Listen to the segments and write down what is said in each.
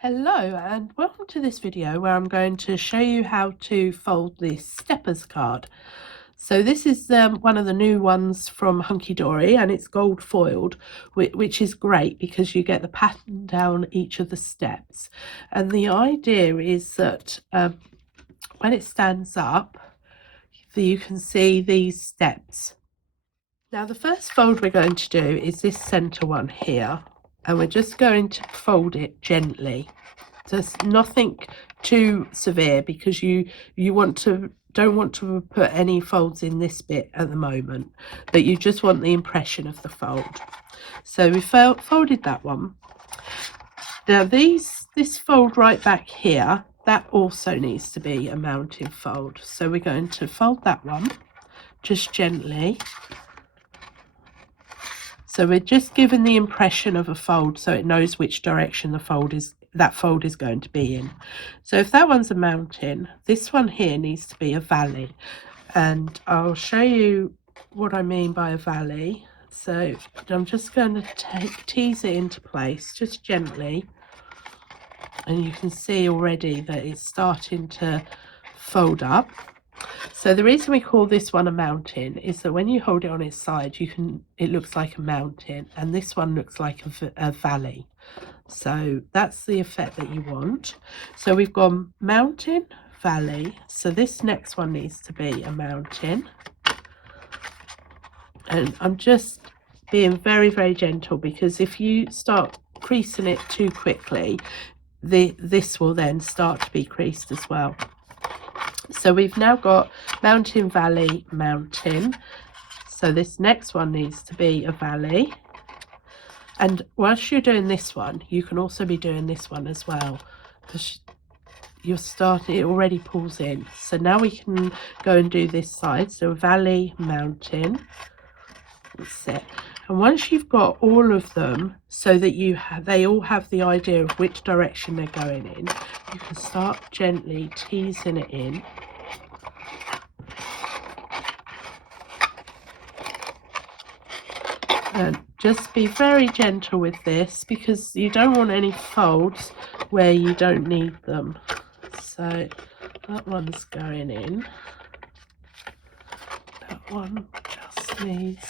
Hello and welcome to this video where I'm going to show you how to fold this Steppers card. So this is one of the new ones from Hunkydory, and it's gold foiled, which is great because you get the pattern down each of the steps. And the idea is that when it stands up, you can see these steps. Now the first fold we're going to do is this center one here, and we're just going to fold it gently. Just nothing too severe, because you don't want to put any folds in this bit at the moment, but you just want the impression of the fold. So we folded that one. Now this fold right back here, that also needs to be a mounting fold. So we're going to fold that one just gently. So we're just giving the impression of a fold so it knows which direction that fold is going to be in. So if that one's a mountain, this one here needs to be a valley. And I'll show you what I mean by a valley. So I'm just going to tease it into place just gently. And you can see already that it's starting to fold up. So the reason we call this one a mountain is that when you hold it on its side, it looks like a mountain, and this one looks like a valley. So that's the effect that you want. So we've gone mountain, valley. So this next one needs to be a mountain. And I'm just being very, very gentle, because if you start creasing it too quickly, this will then start to be creased as well. So we've now got mountain, valley, mountain. So this next one needs to be a valley. And whilst you're doing this one, you can also be doing this one as well, because you're starting, it already pulls in. So now we can go and do this side. So valley, mountain. That's it. And once you've got all of them, so that they all have the idea of which direction they're going in, you can start gently teasing it in. And just be very gentle with this, because you don't want any folds where you don't need them. So that one's going in. That one just needs,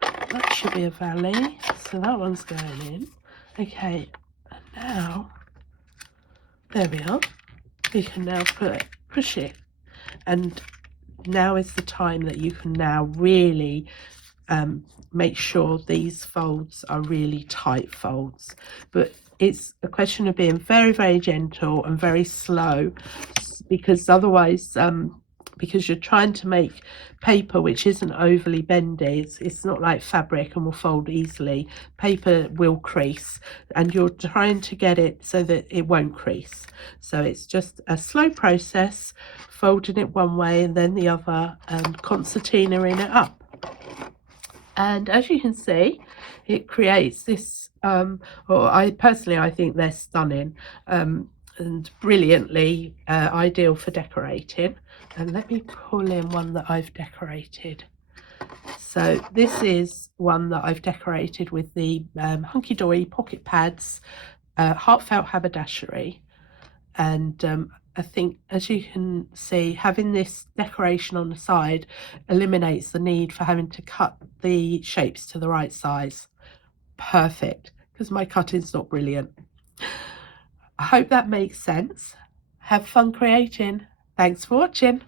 that should be a valley. So that one's going in. Okay, and now, there we are. You can now push it. And now is the time that you can now really make sure these folds are really tight folds. But it's a question of being very, very gentle and very slow, because otherwise because you're trying to make paper which isn't overly bendy. It's not like fabric and will fold easily. Paper will crease, and you're trying to get it so that it won't crease. So it's just a slow process, folding it one way and then the other, and concertinaing it up. And as you can see, it creates this, I think they're stunning, and brilliantly ideal for decorating. And let me pull in one that I've decorated. So this is one that I've decorated with the Hunkydory pocket pads, heartfelt haberdashery. And I think, as you can see, having this decoration on the side eliminates the need for having to cut the shapes to the right size. Perfect, because my cutting's not brilliant. I hope that makes sense. Have fun creating. Thanks for watching.